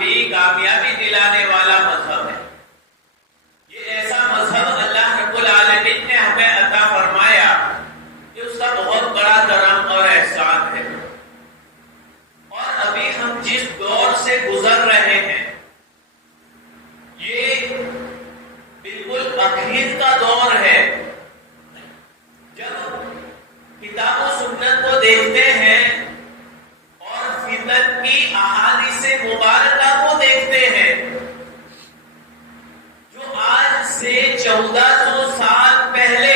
بھی کامیابی دلانے والا مذہب ہے. یہ ایسا مذہب اللہ رب العالمین نے ہمیں عطا فرمایا کہ اس کا بہت بڑا کرم اور احسان ہے. اور ابھی ہم جس دور سے گزر رہے ہیں یہ بالکل اخیر کا دور ہے. جب کتاب و سنت کو دیکھتے ہیں اور فتن کی احادیث مبارکہ کو دیکھتے ہیں جو آج سے 1400 سال پہلے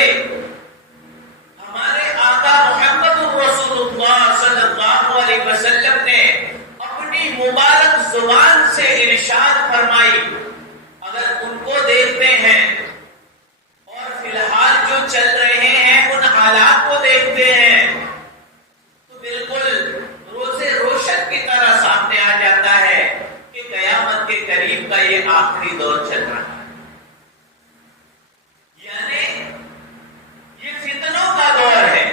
ہمارے آقا محمد رسول اللہ صلی اللہ علیہ وسلم نے اپنی مبارک زبان سے ارشاد فرمائی، اگر ان کو دیکھتے ہیں اور فی الحال جو چل رہے ہیں ان حالات کو دیکھتے ہیں تو بالکل روزے روشن کی طرح سامنے آ جاتا ہے کہ قیامت کے قریب کا یہ آخری دور چل رہا ہے. یعنی یہ فتنوں کا دور ہے.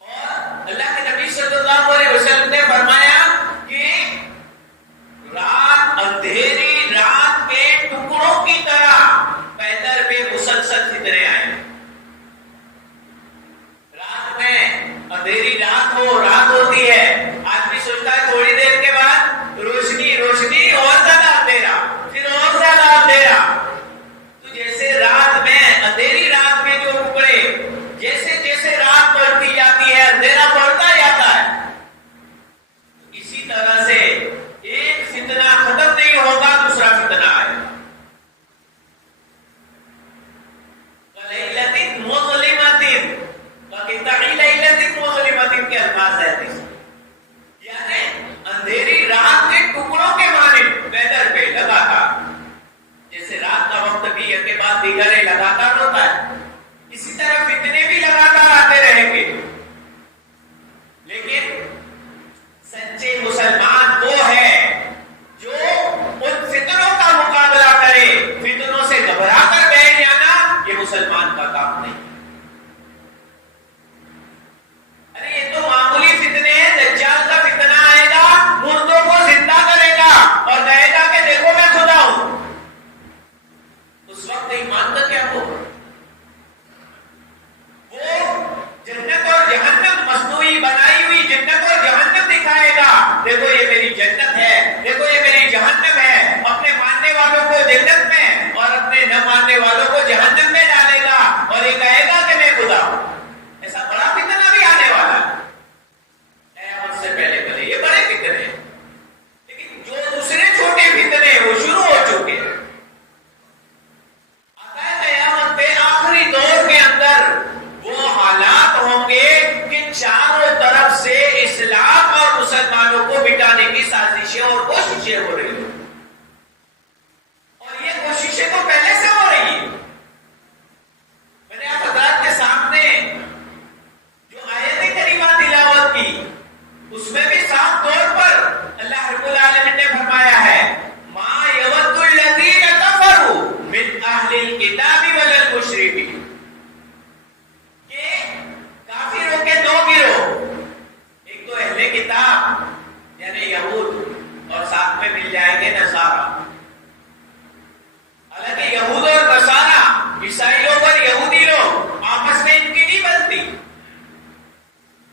اور اللہ کے نبی صلی اللہ علیہ وسلم نے فرمایا کہ رات اندھیری رات کے ٹکڑوں کی طرح پیدر پہ مسلسل فتنے آئے. رات میں اندھیری رات ہوتی ہے، آدمی سوچتا ہے تھوڑی دیر کے بعد روشنی اور زیادہ اندھیرا، پھر اور زیادہ اندھیرا. تو جیسے رات میں اندھیری رات کے جو ٹکڑے جیسے رات بڑھتی جاتی ہے اندھیرا بڑھتا جاتا ہے، اسی طرح سے ایک فتنہ ختم نہیں ہوگا دوسرا فتنہ آئے. کے الفاظ ہے یعنی اندھیری رات کے ٹکڑوں کے معنی ویدر پہ لگاتار، جیسے رات کا وقت بھی ایک کے بعد دیگر لگاتار ہوتا ہے، اسی طرح فتنے بھی لگاتار آتے رہیں گے. لیکن سچے مسلمان وہ ہے جو ان فتنوں کا مقابلہ کرے. فتنوں سے گھبرا کر بیٹھ جانا یہ مسلمان کا کام نہیں. ارے یہ تو معمولی فتنے ہیں. دجال کا فتنہ آئے گا، مردوں کو زندہ کرے گا اور کہے گا کہ دیکھو میں خدا ہوں. اس وقت ایمان کا کیا ہوگا؟ وہ جنت اور جہنم مصنوعی بنائی ہوئی جنت اور جہنم دکھائے گا، دیکھو یہ میری جنت ہے، دیکھو یہ میری جہنم ہے. اپنے ماننے والوں کو جنت میں اور اپنے نہ ماننے والوں کو جہنم میں ڈالے گا اور یہ کہے گا کہ میں خدا ہوں. ایسا بڑا فتنہ بھی آنے والا ہے. قیامت سے پہلے یہ بڑے فتنے ہیں، لیکن جو دوسرے چھوٹے فتنے وہ شروع ہو چکے ہیں. قیامت کے آخری دور کے اندر وہ حالات ہوں گے کہ چاروں طرف سے اسلام اور مسلمانوں کو مٹانے کی سازشیں اور کوششیں ہو رہی ہیں. اور یہ کوششیں تو پہلے سے ہو رہی ہیں. میں نے آپ حضرات کے سامنے جو آیت کریمہ تلاوت کی اس میں بھی صاف طور پر اللہ رب العالمین نے فرمایا ہے ما یود الذین کفروا من اہل الکتاب والمشرکین، کہ کافروں کے دو گروہ، ایک تو اہل کتاب یعنی یہود اور ساتھ میں مل جائیں گے نصارہ. حالانکہ یہود اور نصارہ عیسائی لوگ اور یہودی لوگ آپس میں ان کی نہیں بنتی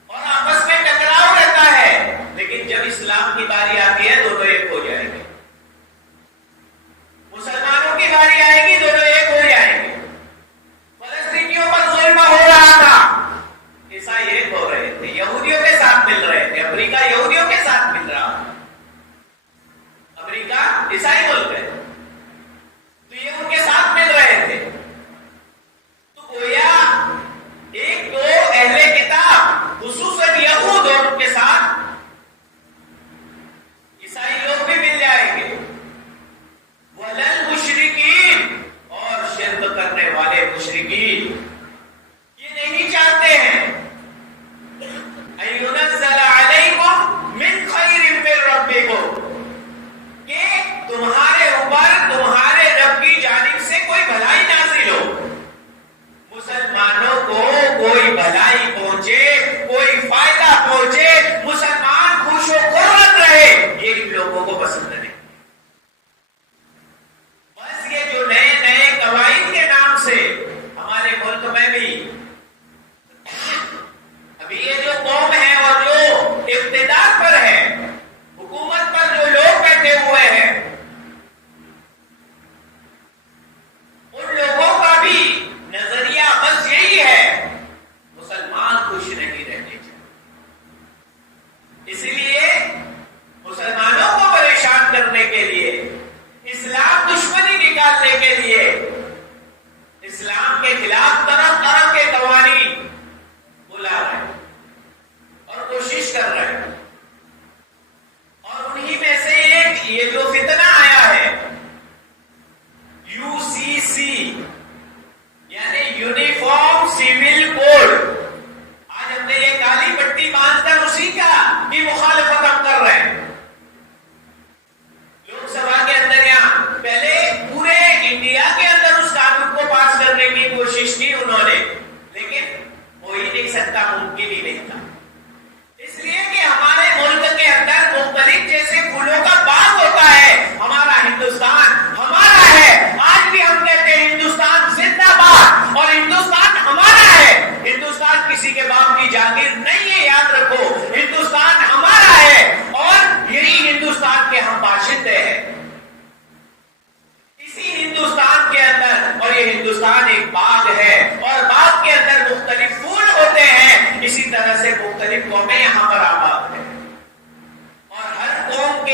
اور آپس میں ٹکراؤ رہتا ہے، لیکن جب اسلام کی باری آتی ہے دونوں ایک ہو جائیں گے. مسلمانوں کی باری آئے گی دونوں ایک ہو جائیں گے. فلسطینیوں پر ظلم ہو رہا تھا، عیسائی ایک ہو رہے تھے، یہودیوں کے ساتھ مل رہے تھے. امریکہ یہودیوں کے ساتھ مل رہا تھا، امریکہ عیسائی ملک ہے تو یہ ان کے ساتھ مل رہے تھے. تو گویا ایک دو اہل کتاب خصوصاً یہود اور ان کے ساتھ عیسائی لوگ بھی مل جائیں گے. وَلَلْ مُشْرِكِينَ، اور شرک کرنے والے مشرکین یہ نہیں چاہتے ہیں اَيُنَزَّلَ عَلَيْكُمْ مِنْ خَيْرٍ مِّن رَبِّكُمْ، کہ تمہارے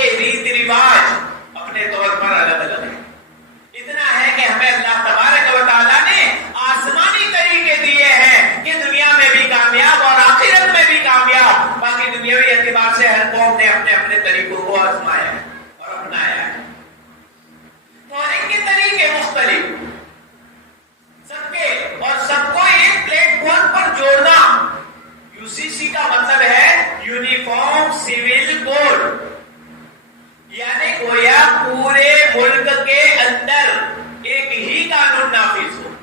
کے ریت رواج اپنے طور پر الگ الگ ہیں. اتنا ہے کہ ہمیں اللہ تبارک و تعالیٰ نے آسمانی طریقے دیے ہیں کہ دنیا میں بھی کامیاب اور آخرت میں بھی کامیاب. باقی دنیاوی اعتبار سے ہر قوم نے اپنے اپنے طریقوں کو آزمایا ہے اور اپنایا ہے. تو ان کے طریقے مختلف سب کے اور سب کو ایک پلیٹ فارم پر جوڑنا. UCC کا مطلب ہے یونیفارم سول کوڈ، یعنی گویا پورے ملک کے اندر ایک ہی قانون نافذ ہو،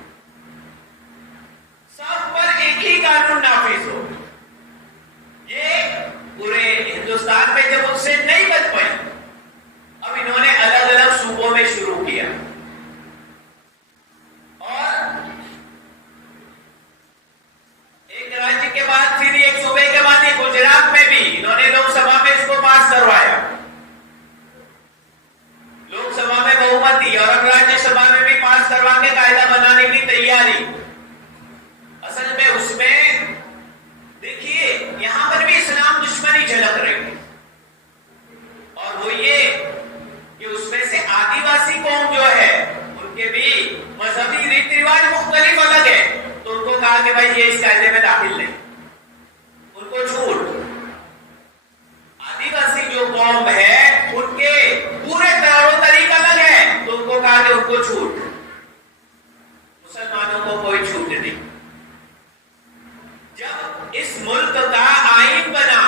سب پر ایک ہی قانون نافذ ہو. یہ پورے ہندوستان میں جب اس سے نہیں بچ پائے، اب انہوں نے الگ الگ صوبوں میں شروع کیا اور ایک راجیہ کے بعد پھر ایک صوبے کے بعد ایک گجرات میں بھی انہوں نے لوک سبھا میں اس کو پاس کروایا. لوک سبھا میں بہومت دی اور اب راجیہ سبھا میں بھی پاس کروا کے قاعدہ بنانے کی تیاری. اصل میں اس میں دیکھیے یہاں پر بھی اسلام دشمنی جھلک رہی ہے، اور وہ یہ کہ اس میں سے آدیواسی قوم جو ہے ان کے بھی مذہبی ریت رواج مختلف الگ ہے، تو ان کو کہا کہ بھائی یہ اس قاعدے میں داخل نہیں، ان کو چھوٹ. آدیواسی جو قوم ہے ان کے پورے طور و طریقہ الگ ہے، تو ان کو کہا کہ ان کو چھوٹ. مسلمانوں کو کوئی چھوٹ نہیں. جب اس ملک کا آئین بنا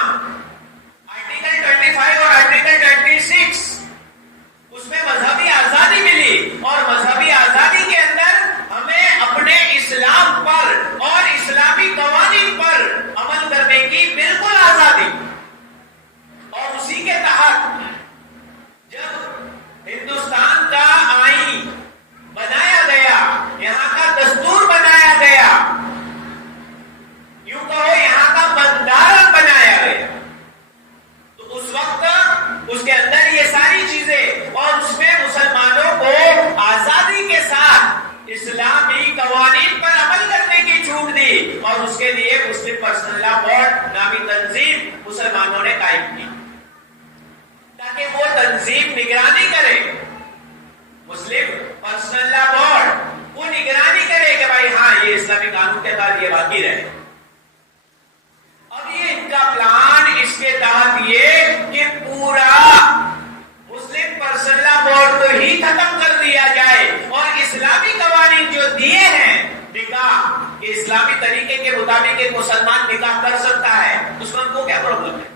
آرٹیکل 25 اور آرٹیکل 26 اس میں مذہبی آزادی ملی، اور مذہبی آزادی کے اندر ہمیں اپنے اسلام پر اور اسلامی قوانین پر عمل کرنے کی بالکل آزادی. اور اسی کے تحت جب ہندوستان کا آئین بنایا گیا، یہاں کا دستور بنایا گیا، یوں کہو یہاں کا بندارن بنایا گیا، تو اس وقت اس کے اندر یہ ساری چیزیں اور اس میں مسلمانوں کو آزادی کے ساتھ اسلامی قوانین پر عمل کرنے کی چھوٹ دی، اور اس کے لیے مسلم پرسنل لا بورڈ نامی تنظیم مسلمانوں نے قائم کی تاکہ وہ تنظیم نگرانی کرے. مسلم پرسنل لا بورڈ وہ نگرانی کرے کہ بھائی ہاں یہ اسلامی قانون کے تحت یہ باقی رہے. اب یہ ان کا پلان اس کے تحت یہ کہ پورا مسلم پرسنل لا بورڈ کو ہی ختم کر دیا جائے، اور اسلامی قوانین جو دیے ہیں نکاح کہ اسلامی طریقے کے مطابق ایک مسلمان نکاح کر سکتا ہے، اس میں ان کو کیا پرابلم ہے؟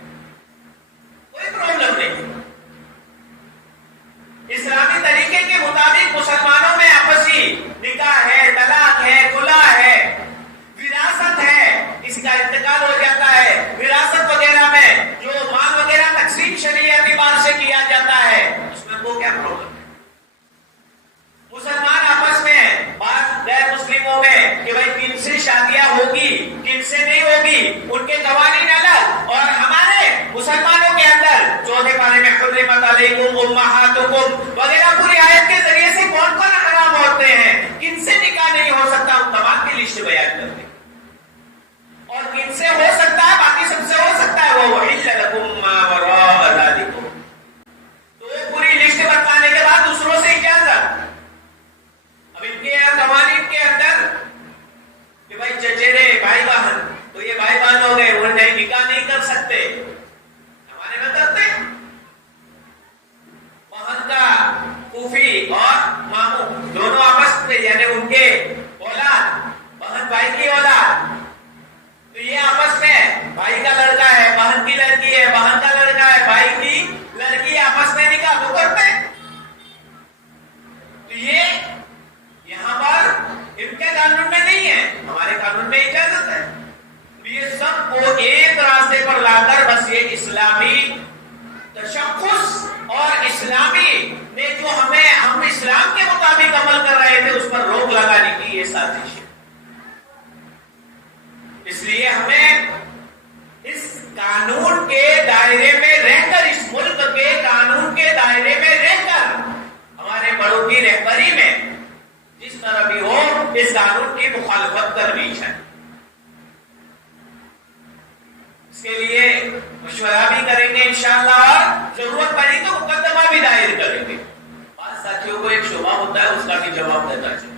کوئی پرابلم نہیں. اسلامی طریقے کے مطابق مسلمانوں میں آپسی نکاح ہے، طلاق ہے، خلا ہے، وراثت ہے، کسی کا انتقال ہو جاتا ہے، وراثت وغیرہ میں جو مال وغیرہ تقسیم شرعی اعتبار سے کیا جاتا ہے، اس میں وہ کیا پرابلم ہے؟ مسلمان آپس میں بعض غیر مسلموں میں کہ بھائی کن سے شادیاں ہوگی کن سے نہیں ہوگی، ان کے قوانین الگ، اور ہمارے مسلمانوں کے اندر 4 پارے میں حرمت علیکم امہاتکم وغیرہ پوری آیت کے ذریعے سے کون کون حرام ہوتے ہیں، کن سے نکاح نہیں ہو سکتا، ان تمام کی لسٹ بیان کر دیں، اور کن سے ہو سکتا ہے باقی سب سے ہو سکتا ہے. وہ وحل لکم ما وراء ذالکم، تو وہ پوری لسٹ بتانے کے بعد دوسروں سے اجازت. اب ان کے قوانین کے اندر کہ بھائی چچیرے بھائی بہن، تو یہ بھائی بہن ہو گئے، وہ نکاح نہیں کر سکتے. ہمارے میں کرتے بہن کا پھوپھی اور ماموں دونوں آپس میں، یعنی ان کے اولاد بہن بھائی کی اولاد، تو یہ آپس میں بھائی کا لڑکا ہے بہن کی لڑکی ہے، بہن کا لڑکا ہے بھائی کی لڑکی، آپس میں نکاح تو کرتے. تو یہ یہاں پر ان کے قانون میں نہیں ہے، ہمارے قانون میں اجازت ہے. یہ سب کو ایک راستے پر لا کر بس یہ اسلامی تشخص اور اسلامی نے جو ہم اسلام کے مطابق عمل کر رہے تھے اس پر روک لگانے کی یہ سازش ہے. اس لیے ہمیں اس قانون کے دائرے میں رہ کر، اس ملک کے قانون کے دائرے میں رہ کر، ہمارے بڑوں کی رہبری میں جس طرح بھی ہو اس قانون کی مخالفت کرنی ہے. اس کے لیے مشورہ بھی کریں گے انشاءاللہ، اور ضرورت پڑی تو دیتا چلو.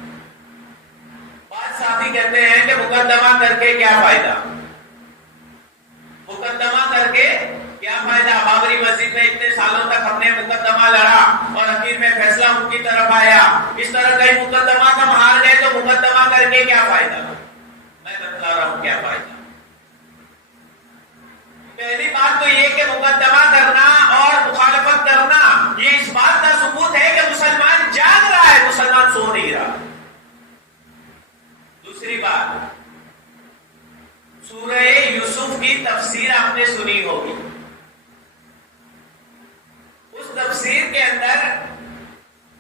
بعض ساتھی کہتے ہیں کہ مقدمہ کر کے کیا فائدہ, مقدمہ کر کے کیا فائدہ, بابری مسجد میں اتنے سالوں تک ہم نے مقدمہ لڑا اور اخیر میں فیصلہ ان کی طرف آیا, اس طرح کئی مقدمہ ہم ہار گئے تو مقدمہ کر کے کیا فائدہ. میں بتلا رہا ہوں کیا فائدہ. پہلی بات تو یہ کہ مقدمہ کرنا اور مخالفت کرنا یہ اس بات کا ثبوت ہے کہ مسلمان جاگ رہا ہے, مسلمان سو نہیں رہا. دوسری بات, سورہ یوسف کی تفسیر آپ نے سنی ہوگی. اس تفسیر کے اندر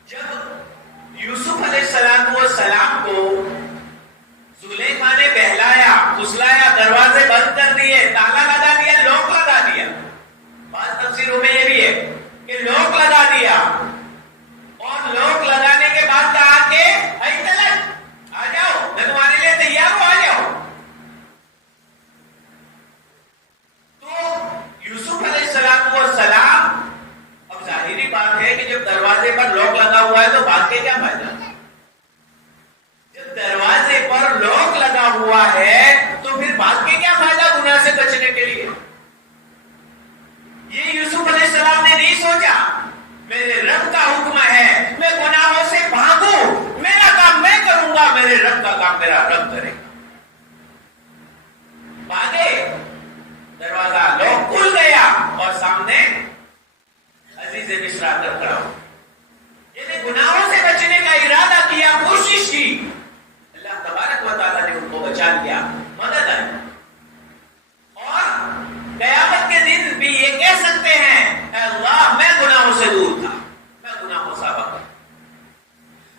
جب یوسف علیہ السلام کو زلیخا نے بہلایا, پھسلایا, دروازے بند کر دیے, تالا لگا دیا, لوک لگا دیا. بعض تفسیروں میں یہ بھی ہے کہ لوک لگا دیا, اور لوک لگانے کے بعد کہا کہ اے طلب آ جاؤ, میں تمہارے لیے تیار ہوں, آ جاؤ. تو یوسف علیہ السلام, اب ظاہری بات ہے کہ جب دروازے پر لوک لگا ہوا ہے تو بات کے کیا فائدہ. جب دروازے پر لوک لگا ہوا ہے تو پھر بات کے کیا فائدہ گناہ سے بچنے کے لیے. یہ یوسف علیہ السلام نے نہیں سوچا میرے رب کا حکم ہے میں گناہوں سے بھاگوں, میرا کام میں کروں گا, میرے رب کا کام میرا رب کرے گا. بھاگے, دروازہ لوک کھل گیا اور سامنے عزیز مصر آ کر کھڑا ہو. یعنی گناہوں سے بچنے کا ارادہ کیا, کوشش کی, اللہ تبارک و تعالیٰ نے ان کو بچا لیا, مدد آئی. اور قیامت کے دن بھی یہ کہہ سکتے ہیں اے اللہ میں گناہوں سے دور تھا, میں گناہوں سے بچا.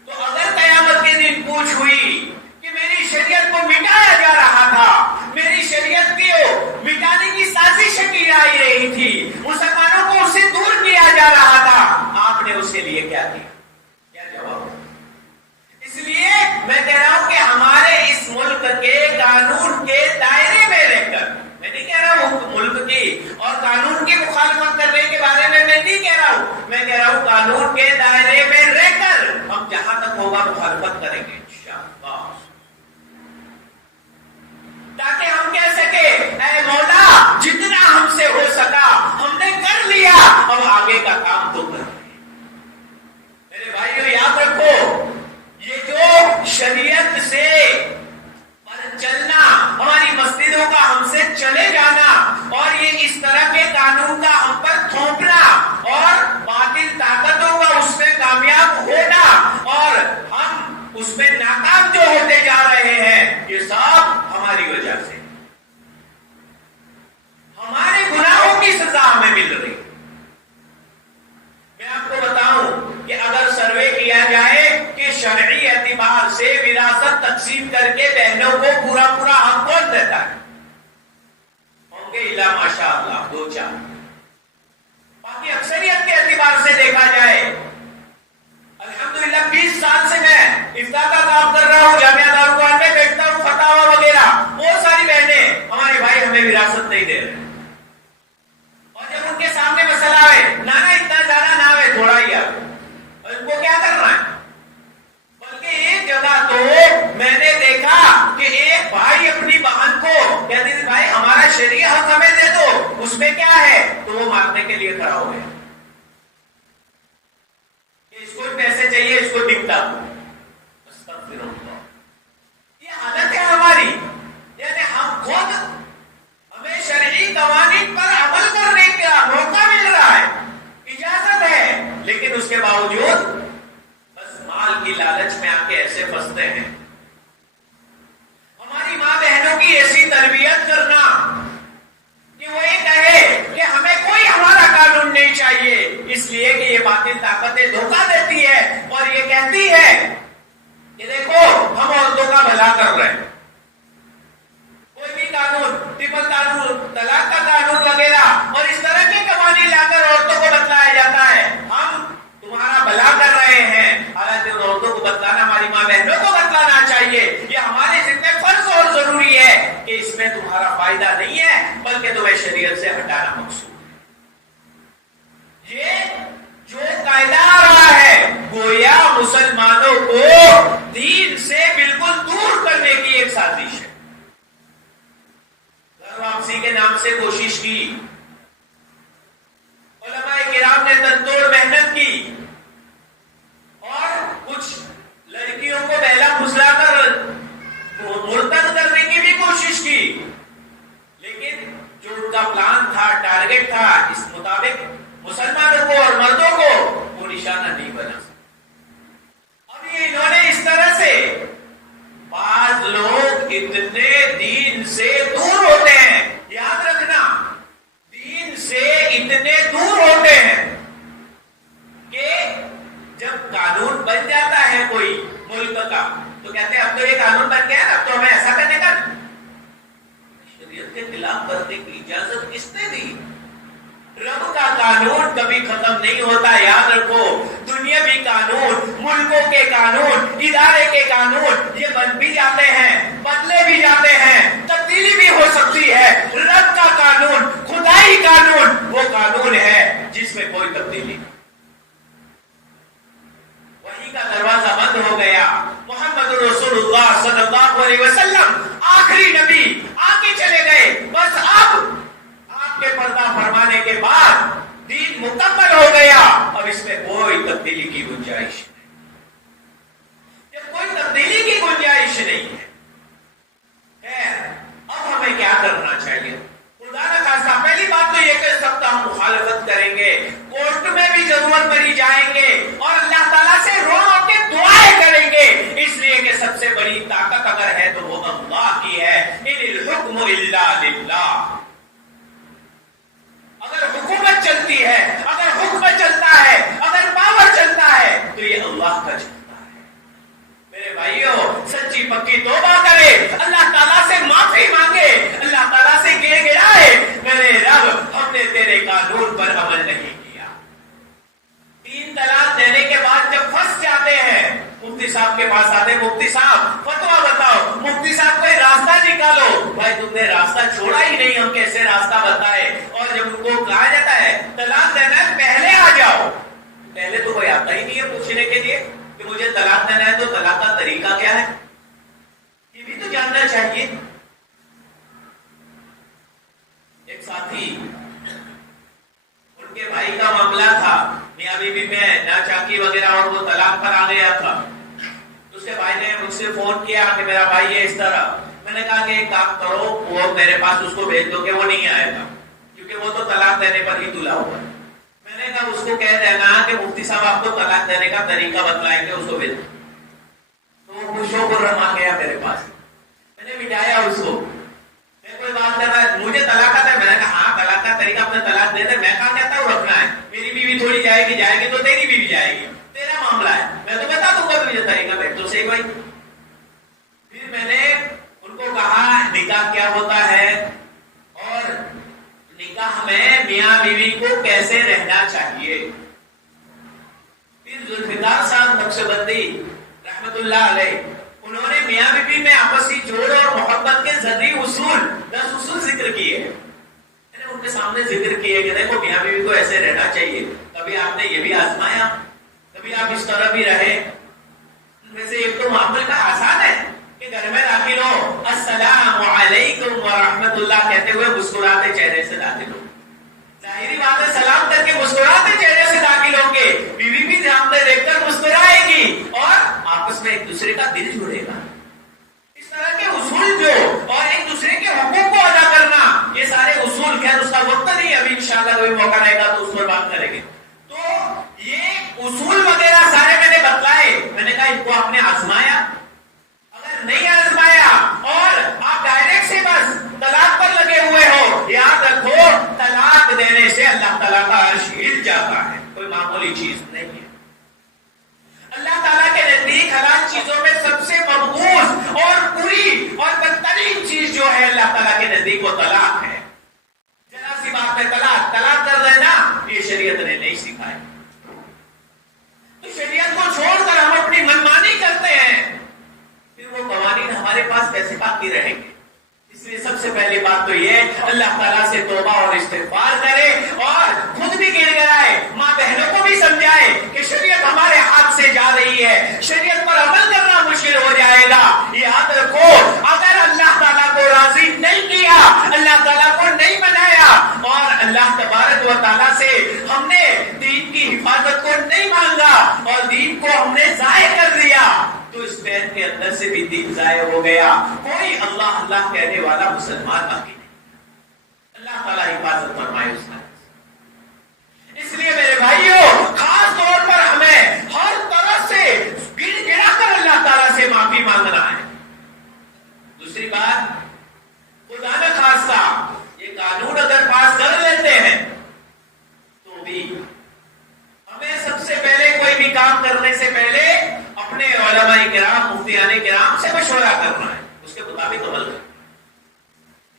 تو اگر قیامت کے دن پوچھ ہوئی کہ میری شریعت کو مٹایا جا رہا تھا, میری شریعت کو مٹانے کی سازش کی جا رہی تھی, مسلمانوں کو اس سے دور کیا جا رہا تھا, آپ نے اس کے لیے کیا کیا, کیا جواب. اس لیے میں کہہ رہا ہوں کہ ہمارے اس ملک کے قانون کے دائرے میں رہ کر, میں نہیں کہہ رہا ہوں ملک کی اور قانون کی مخالفت کرنے کے بارے میں نہیں کہہ رہا ہوں, میں کہہ رہا ہوں قانون کے دائرے میں رہ کر ہم جہاں تک ہوگا مخالفت کریں گے انشاءاللہ, تاکہ ہم کہہ سکے اے مولا جتنا ہم سے ہو سکا ہم نے کر لیا, اب آگے کا کام تو کر. میرے بھائیو یاد رکھو, یہ جو شریعت سے چلنا, ہماری مسجدوں کا ہم سے چلے جانا اور یہ اس طرح کے قانون کا ہم پر تھوپنا اور باطل طاقتوں کا اس میں کامیاب ہونا اور ہم اس میں ناکام جو ہوتے جا رہے ہیں, یہ سب ہماری وجہ سے, ہمارے گناہوں کی سزا ہمیں مل رہی. میں آپ کو بتاؤں کہ اگر سروے کیا جائے کہ شرعی اعتبار سے وراثت تقسیم کر کے بہنوں کو پورا پورا حق کون دیتا ہے, ہوں گے الا ماشاء اللہ 2-4. باقی اکثریت کے اعتبار سے دیکھا جائے, الحمدللہ 20 سال سے میں افتاء کا کام کر رہا ہوں, جامعہ دارالقرآن میں بیٹھتا ہوں, فتاوی وغیرہ, بہت ساری بہنیں ہمارے بھائی ہمیں وراثت نہیں دے رہے, اور جب ان کے سامنے مسئلہ ہے نانا اتنا زیادہ نہ ہے, تھوڑا ہی ہے, ان کو کیا کرنا ہے. بلکہ ایک جگہ تو میں نے دیکھا کہ ایک بھائی اپنی بہن کو کہتے ہیں بھائی ہمارا شرعی حق ہمیں دے دو, اس میں کیا ہے, تو وہ مانگنے کے لیے کھڑا ہو گیا, اس کو پیسے چاہیے, اس کو دکھتا. یہ عادت ہے ہماری, یعنی ہم خود ہمیں شرعی قوانین پر عمل کرنے کا موقع مل رہا ہے, اجازت ہے, لیکن اس کے باوجود بس مال کی لالچ میں آ کے ایسے پھنستے ہیں. ہماری ماں بہنوں کی ایسی تربیت کرنا کہ وہ یہ کہے کہ ہمیں کوئی ہمارا قانون نہیں چاہیے, اس لیے کہ یہ باطل طاقتیں دھوکہ دیتی ہے اور یہ کہتی ہے کہ دیکھو ہم عورتوں کا بھلا کر رہے ہیں, کوئی بھی قانون, ٹرپل قانون, طلاق کا قانون وغیرہ اور اس طرح کے قوانین لا کر عورتوں کو بتلایا جاتا ہے ہم تمہارا بھلا کر رہے ہیں, حالانکہ ان عورتوں کو بتلانا ہماری ماں بہنوں کو بتلانا چاہیے, یہ ہمارے ذمہ فرض اور ضروری ہے کہ اس میں تمہارا فائدہ نہیں ہے بلکہ تمہیں شریعت سے ہٹانا مقصود ہے. یہ جو قاعدہ آ رہا ہے گویا مسلمانوں کو ہوتا ہے. یاد رکھو دنیاوی قانون, ملکوں کے قانون, ادارے کے قانون یہ بن بھی جاتے ہیں, بدلے بھی جاتے ہیں, تبدیلی بھی ہو سکتی ہے. رب کا قانون, خدائی قانون وہ قانون ہے جس میں کوئی تبدیلی نہیں. وحی کا دروازہ بند ہو گیا. محمد رسول اللہ صلی اللہ علیہ وسلم آخری نبی آگے چلے گئے. بس اب آپ کے پردہ فرمانے کے بعد دین مکمل ہو گیا. اب اس میں کوئی تبدیلی کی گنجائش نہیں. جب کوئی تبدیلی کی گنجائش نہیں ہے, خیر اب ہمیں کیا کرنا چاہیے؟ خدا نہ خاصہ پہلی بات تو یہ کہ سب کا ہم مخالفت کریں گے, کورٹ میں بھی ضرورت پڑی جائیں گے اور اللہ تعالیٰ سے رو رو کے دعائیں کریں گے. اس لیے کہ سب سے بڑی طاقت اگر ہے تو وہ اللہ کی ہے. ان الحکم الا للہ. اگر حکومت چلتی ہے, اگر حکم چلتا ہے, اگر پاور چلتا ہے تو یہ اللہ کا چلتا ہے. میرے بھائیوں سچی پکی توبہ کرے, اللہ تعالیٰ سے معافی مانگے, اللہ تعالیٰ سے گڑ گڑائے, میرے رب ہم نے تیرے قانون پر عمل نہیں کیا. 3 طلاق دینے کے بعد جب پھنس جاتے ہیں, مفتی صاحب کے پاس آتے, مفتی صاحب فتویٰ بتاؤ, مفتی صاحب کوئی راستہ نکالو. بھائی تم نے راستہ چھوڑا ہی نہیں, ہم کیسے راستہ بتائے. اور جب ان کو کہا جاتا ہے طلاق دینا ہے پہلے آ جاؤ, پہلے تو کوئی آتا ہی نہیں ہے پوچھنے کے لیے کہ مجھے طلاق دینا ہے تو طلاق کا طریقہ کیا ہے, یہ بھی تو جاننا چاہیے. ایک ساتھی ان کے بھائی کا معاملہ تھا, میاں بیوی میں ناچاکی وغیرہ, اور وہ طلاق پر آ گیا تھا. اس کے بھائی نے مجھ سے فون کیا کہ میرا بھائی ہے اس طرح. میں نے کہا کہ ایک کام کرو, وہ میرے پاس اس کو بھیج دو کہ وہ نہیں آئے گا, کیونکہ وہ تو طلاق دینے پر ہی تلا ہوا ہے. میں نے کہا اس کو کہہ دینا کہ مفتی صاحب آپ کو طلاق دینے کا طریقہ بتلائیں گے, اس کو بھیج دو. تو وہ خوش ہو کر رما گیا میرے پاس. میں نے بٹھایا اس کو, میں کوئی بات کر رہا ہے, مجھے طلاق ہے. میں نے کہا ہاں طلاق کا طریقہ اپنے طلاق دے دے. میں کہاں کہتا ہوں رکھنا ہے, میری بیوی تھوڑی جائے گی تو تیری بیوی جائے گی, تیرا معاملہ ہے, میں تو بتا دوں گا تجھے طریقہ. بیٹھ تو صحیح بھائی. پھر میں نے ان کو کہا نکاح کیا ہوتا ہے اور نکاح میں میاں بیوی کو کیسے رہنا چاہیے. پھر ذوالفقار صاحب نقشبندی رحمت اللہ علیہ, انہوں نے میاں بیوی میں آپسی جوڑ اور محبت کے ذریعے 10 اصول ذکر کیے. میں نے ان کے سامنے ذکر کیے کہ دیکھو میاں بیوی کو ایسے رہنا چاہیے. کبھی آپ نے یہ بھی آزمایا, کبھی آپ اس طرح بھی رہے. ان میں سے ایک تو معاملے کا آسان ہے کہ گھر میں داخل ہو, السلام علیکم ورحمت اللہ کہتے ہوئے مسکراتے چہرے سے داخل ہو. ظاہری بات ہے سلام کر کے مسکراتے چہرے سے داخل ہوں گے, بیوی بھی سامنے دیکھ کر مسکرائے گی اور آپس میں ایک دوسرے کا دل جڑے گا. اس طرح کے اصول جو اور ایک دوسرے کے حقوق کو ادا کرنا, یہ سارے اصول, خیر اس کا وقت نہیں, ابھی انشاءاللہ کوئی موقع رہے گا تو اس پر بات کریں گے. تو یہ اصول وغیرہ سارے میں نے بتلائے. میں نے کہا ان کو آپ نے آزمایا, اگر نہیں آزمایا اور آپ ڈائریکٹ سے بس طلاق پر لگے ہوئے ہو, یاد رکھو طلاق دینے سے اللہ تعالیٰ کا عرش ہل جاتا ہے, کوئی معمولی چیز نہیں ہے. اللہ تعالیٰ کے نزدیک حلال چیزوں میں سب سے مقبول اور بری اور بدترین چیز جو ہے اللہ تعالیٰ کے نزدیک وہ طلاق ہے. ذرا سی بات میں طلاق کر دینا, یہ شریعت نے نہیں سکھایا. تو شریعت کو چھوڑ کر ہم اپنی منمانی کرتے ہیں, پھر وہ قوانین ہمارے پاس کیسے باقی رہیں گے. اس لیے سب سے پہلی بات تو یہ اللہ تعالیٰ سے توبہ اور استغفار کرے اور خود بھی گر گرائے, ماں بہنوں کو بھی سمجھائے کہ شریعت ہمارے ہاتھ سے جا رہی ہے, شریعت پر عمل کرنا مشکل ہو جائے گا. یاد رکھو اگر اللہ تعالیٰ کو راضی نہیں کیا, اللہ تعالیٰ کو نہیں منایا اور اللہ تبارک و تعالیٰ سے ہم نے دین کی حفاظت کو نہیں مانگا اور دین کو ہم نے ضائع کر دیا, تو اس بین کے اندر سے بھی دین ضائع ہو گیا. کوئی اللہ اللہ کہنے والا مسلمان باقی نہیں. اللہ تعالیٰ حفاظت فرمائے اس میں. اس لیے میرے بھائیوں خاص طور پر ہمیں ہر طرح سے گڑ گڑا کر اللہ تعالیٰ سے معافی مانگنا ہے. دوسری بات, خدا نہ خاصہ یہ قانون اگر پاس کر لیتے ہیں تو بھی ہمیں سب سے پہلے کوئی بھی کام کرنے سے پہلے اپنے علماء کرام, مفتیان کرام سے مشورہ کرنا ہے, اس کے مطابق عمل کرنا.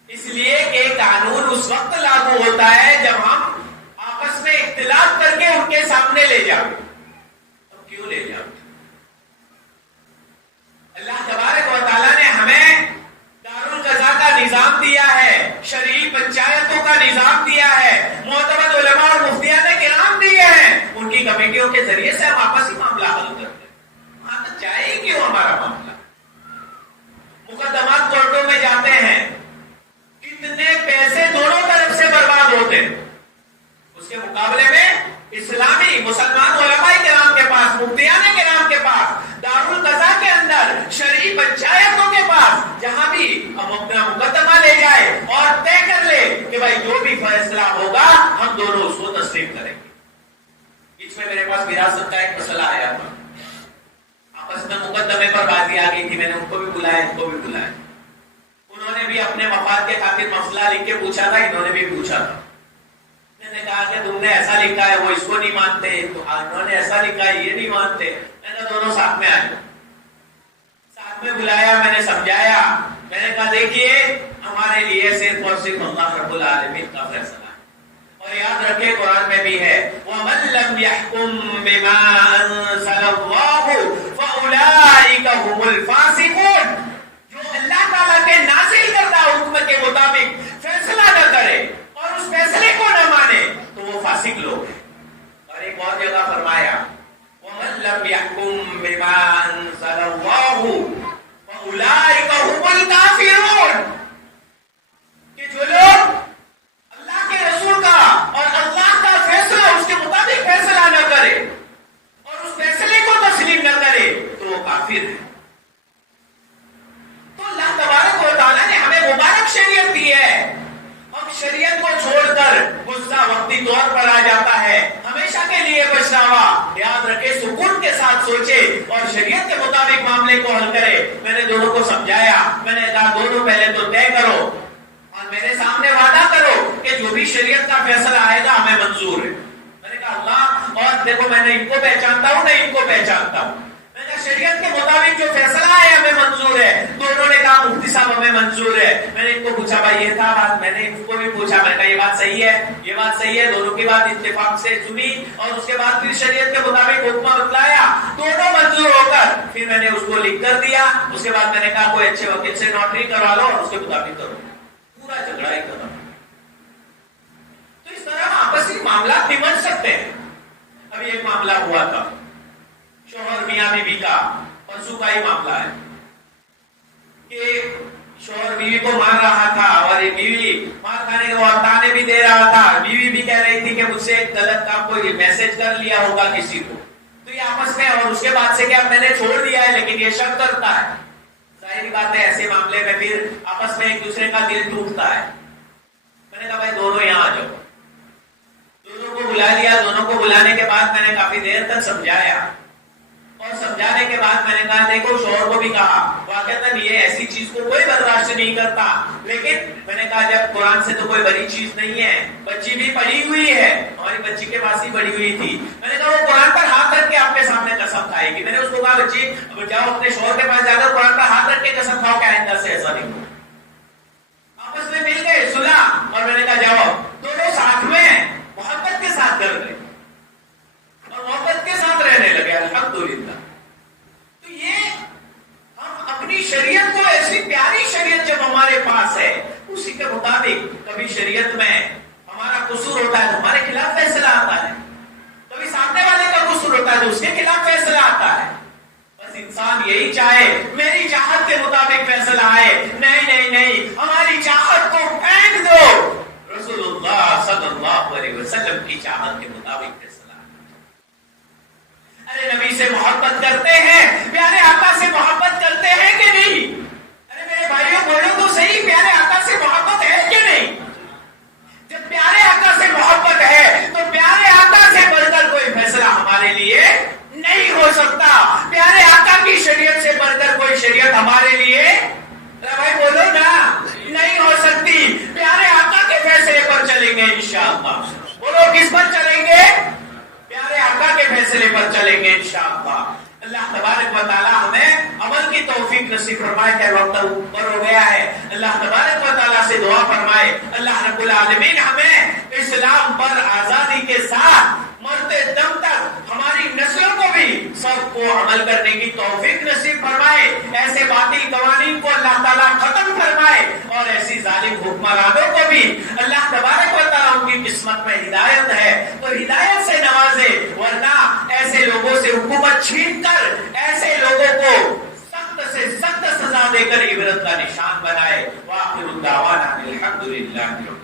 اس لیے کہ قانون اس وقت لاگو ہوتا ہے جب ہم آپس میں اطلاق کر کے ان کے سامنے لے جاؤ. اب کیوں لے جاؤ؟ اللہ تبارک و تعالیٰ نے ہمیں دارالقضاء کا نظام دیا ہے، شرعی پنچایتوں کا نظام دیا ہے، معتمد علماء اور مفتیان کرام دیے ہیں، ان کی کمیٹیوں کے ذریعے سے ہم آپسی معاملہ حل کرتے ہیں. وہاں تک جائے ہی کیوں ہمارا معاملہ؟ مقدمات کورٹوں میں جاتے ہیں، کتنے پیسے دونوں طرف سے برباد ہوتے ہیں. اس کے مقابلے میں اسلامی مسلمان علماء کرام کے پاس، مفتیان کرام کے پاس، دارالقضاء کے اندر، شرعی پنچایتوں کے پاس، جہاں بھی ہم اپنا مقدمہ لے جائے اور طے کر لے کہ بھائی جو بھی فیصلہ ہوگا ہم دونوں اس کو تسلیم کریں گے. اس میں میرے پاس وراثت کا ایک مسئلہ آیا تھا، آپس میں مقدمے پر بازی آ گئی تھی. میں نے ان کو بھی بلایا، ان کو بھی بلایا. انہوں نے بھی اپنے مفاد کے خاطر مسئلہ لکھ کے پوچھا تھا، انہوں نے بھی پوچھا تھا. میں نے کہا کہ تم نے ایسا لکھا ہے، وہ اس کو نہیں مانتے، تو انہوں نے ایسا لکھا ہے، یہ نہیں مانتے. میں نے دونوں ساتھ میں آئے، ساتھ میں بلایا، میں نے سمجھایا. میں نے کہا دیکھیے ہمارے لیے صرف اور صرف اللہ رب العالمین کا فیصلہ ہے. اور یاد رکھے قرآن میں بھی ہے وَمَن لَّمْ يَحْكُم بِمَا أَنزَلَ اللَّهُ فَأُولَٰئِكَ هُمُ الْفَاسِقُونَ. جو اللہ تعالیٰ کے نازل کردہ حکم کے مطابق فیصلہ نہ کرے اور اس فیصلے کو نہ مانے تو وہ فاسق لوگ ہیں. اور ایک اور جگہ فرمایا وَمَن لَّمْ يَحْكُم بِمَا أَنزَلَ اللَّهُ فَأُولَٰئِكَ هُمُ الْكَافِرُونَ. کہ جو لوگ اللہ کے رسول کا اور اللہ کا فیصلہ اس کے مطابق فیصلہ نہ کرے اور اس فیصلے کو تسلیم نہ کرے تو وہ کافر ہے. تو اللہ تبارک و تعالیٰ نے ہمیں مبارک شریعت دی ہے. ہم شریعت کو چھوڑ کر غصہ وقتی طور پر آ جاتا ہے، ہمیشہ کے لیے پچھتاوا. یاد رکھے سکون کے ساتھ سوچے اور شریعت کے مطابق معاملے کو حل کرے. میں نے دونوں کو سمجھایا، میں نے کہا دونوں پہلے تو طے کرو اور میرے سامنے وعدہ کرو کہ جو بھی شریعت کا فیصلہ آئے گا ہمیں منظور ہے. میں نے کہا اللہ، اور دیکھو میں نے ان کو پہچانتا ہوں، میں ان کو پہچانتا ہوں. میں نے کہا شریعت کے مطابق جو فیصلہ ہے ہمیں منظور ہے. دونوں نے کہا مفتی صاحب ہمیں منظور ہے. میں نے ان کو پوچھا بھائی یہ تھا بات، میں نے ان کو بھی پوچھا، میں نے کہا یہ بات صحیح ہے، یہ بات صحیح ہے. دونوں کی بات اتفاق سے سنی اور اس کے بعد پھر شریعت کے مطابق حکم بتلایا. دونوں منظور ہو کر پھر میں نے اس کو لکھ کر دیا. اس کے بعد میں نے کہا کوئی اچھے وکیل سے نوٹری کروا لو اور اس کے مطابق کرو. پورا جھگڑا ہی ختم. تو اس طرح آپسی معاملات نمٹ سکتے ہیں. ابھی ایک معاملہ ہوا تھا شوہر میاں بیوی کا، پرسوں کا ہی معاملہ ہے کہ شوہر بیوی کو مار رہا تھا اور یہ بیوی مار کھانے کے بعد تانے بھی دے رہا تھا. بیوی بھی کہہ رہی تھی کہ مجھ سے ایک غلط کام کوئی میسج کر لیا ہوگا کسی کو، تو یہ آپس میں، اور اس کے بعد سے کیا میں نے چھوڑ دیا ہے لیکن یہ شک کرتا ہے. ظاہری بات ہے ایسے معاملے میں پھر آپس میں ایک دوسرے کا دل ٹوٹتا ہے. میں نے کہا بھائی دونوں یہاں آ جاؤ. دونوں کو بلا لیا. دونوں کو بلانے کے بعد میں نے کافی دیر تک سمجھایا اور سمجھانے کے بعد میں نے کہا دیکھو شوہر کو بھی کہا واقعتاً یہ ایسی چیز کو کوئی برداشت نہیں کرتا، لیکن میں نے کہا جب قرآن سے تو کوئی بڑی چیز نہیں ہے، بچی بھی پڑی ہوئی ہے، ہماری بچی کے پاس ہی پڑی ہوئی تھی. میں نے کہا وہ قرآن پر ہاتھ رکھ کے آپ کے سامنے قسم کھائے گی. میں نے اس کو کہا بچی اب جاؤ اپنے شوہر کے پاس جا کر قرآن پر ہاتھ رکھ کے قسم کھاؤ کہ آئندہ سے ایسا نہیں ہو. آپس میں مل گئے صلح، اور میں نے کہا جاؤ. دونوں ساتھ میں محبت کے ساتھ کر گئے اور محبت کے ساتھ رہنے لگے. الحمدللہ. تو یہ ہم اپنی شریعت کو، ایسی پیاری شریعت جب ہمارے پاس ہے اسی کے مطابق، کبھی شریعت میں ہمارا قصور ہوتا ہے تو ہمارے خلاف فیصلہ آتا ہے، کبھی سامنے والے کا قصور ہوتا ہے تو اس کے خلاف فیصلہ آتا ہے. بس انسان یہی چاہے میری چاہت کے مطابق فیصلہ آئے. نہیں نہیں نہیں، ہماری چاہت کو پھینک دو. رسول اللہ صلی اللہ علیہ وسلم کی چاہت کے مطابق فیصلہ. ارے نبی سے محبت کرتے ہیں، پیارے آقا سے محبت کرتے ہیں کہ نہیں؟ ارے میرے بھائیوں بولو تو صحیح، پیارے آقا سے محبت ہے کہ نہیں؟ جب پیارے آقا سے محبت ہے تو پیارے آقا سے بڑھ کر کوئی فیصلہ ہمارے لیے نہیں ہو سکتا. پیارے آقا کی شریعت سے بڑھ کر کوئی شریعت ہمارے لیے، ارے بھائی بولو نا، نہیں ہو سکتی. پیارے آقا کے فیصلے پر چلیں گے انشاءاللہ. بولو کس پر چلیں گے؟ پیارے آقا کے فیصلے پر چلیں گے انشاءاللہ. اللہ تبارک و تعالی ہمیں عمل کی توفیق نصیب فرمائے. کہ وقت اوپر ہو گیا ہے، اللہ تبارک و تعالی سے دعا فرمائے اللہ رب العالمین ہمیں اسلام پر آزادی کے ساتھ میں ہدایت ہے تو ہدایت سے نوازے، ورنہ ایسے لوگوں سے حکومت چھین کر ایسے لوگوں کو سخت سے سخت سزا دے کر عبرت کا نشان بنائے۔ وآخر دعوانا الحمدللہ۔